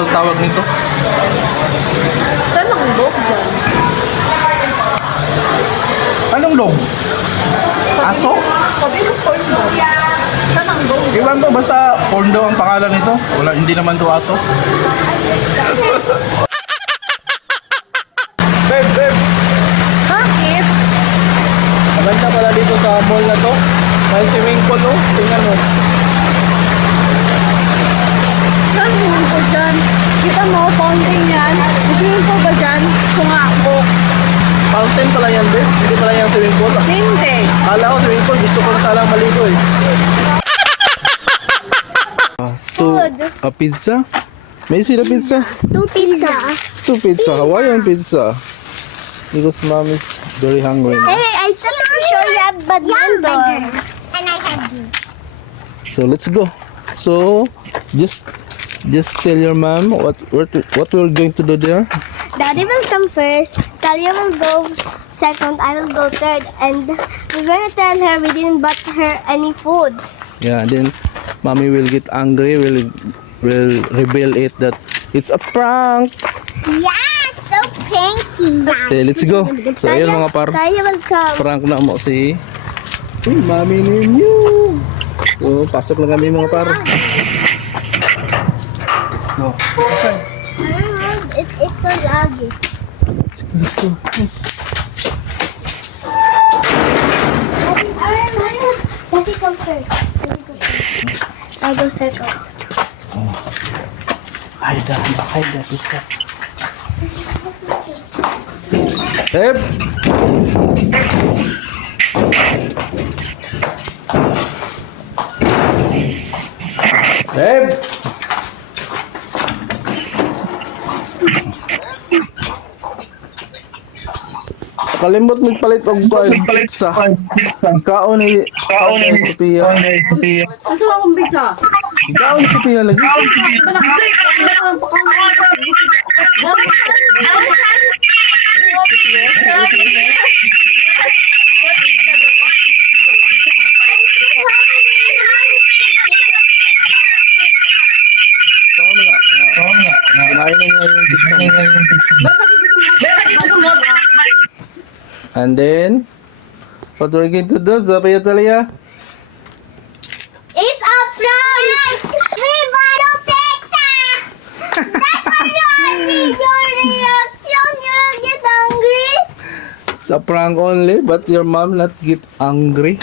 daw tawag nito. Saan ang dog dyan? Anong dog? Aso? Sabi mo corn dog. Saan ang dog? Iwan ko, basta corn daw ang pangalan nito. Wala, hindi naman to aso. Babe! Bakit? Maganda pala dito sa mall na to. May swimming pool, oh. Tingnan mo. Saan swimming pool dyan? Kita mo, fountain yan. May swimming pool ba dyan? Sungako. Fountain pala yan, babe. Hindi pala yan swimming pool. Hindi. Kala ko swimming pool. Gusto ko na talang maligo, eh. A pizza? May sila pizza? Two pizza. Two pizza. Hawaiian pizza. Because mom is very hungry now. Hey, I just want to show you a burger. And I have you. So let's go. So just tell your mom what we're going to do there. Daddy will come first. Talia will go second. I will go third. And we're gonna tell her we didn't buy her any foods. Yeah, then mommy will get angry. Will reveal it that it's a prank. Yeah, so pranky. Okay, let's go. So ayun mga par, Talia will come. prank na mo si mami ninyo. So pasok na kami mga par. Let's go. It's so laggy. Let's go. Daddy come first. I'll go second. Hide the pizza. Babe! Babe! Kalimot magpalit og pizza. Kaon ni Sophia. Asa akong pizza? Kaon ni Sophia lagi. Kinain na niya yung pizza. And then, what we're going to do, Sophia Talia? It's a prank! We bought a pizza! That's why your reaction, you get angry. It's a prank only, but your mom not get angry.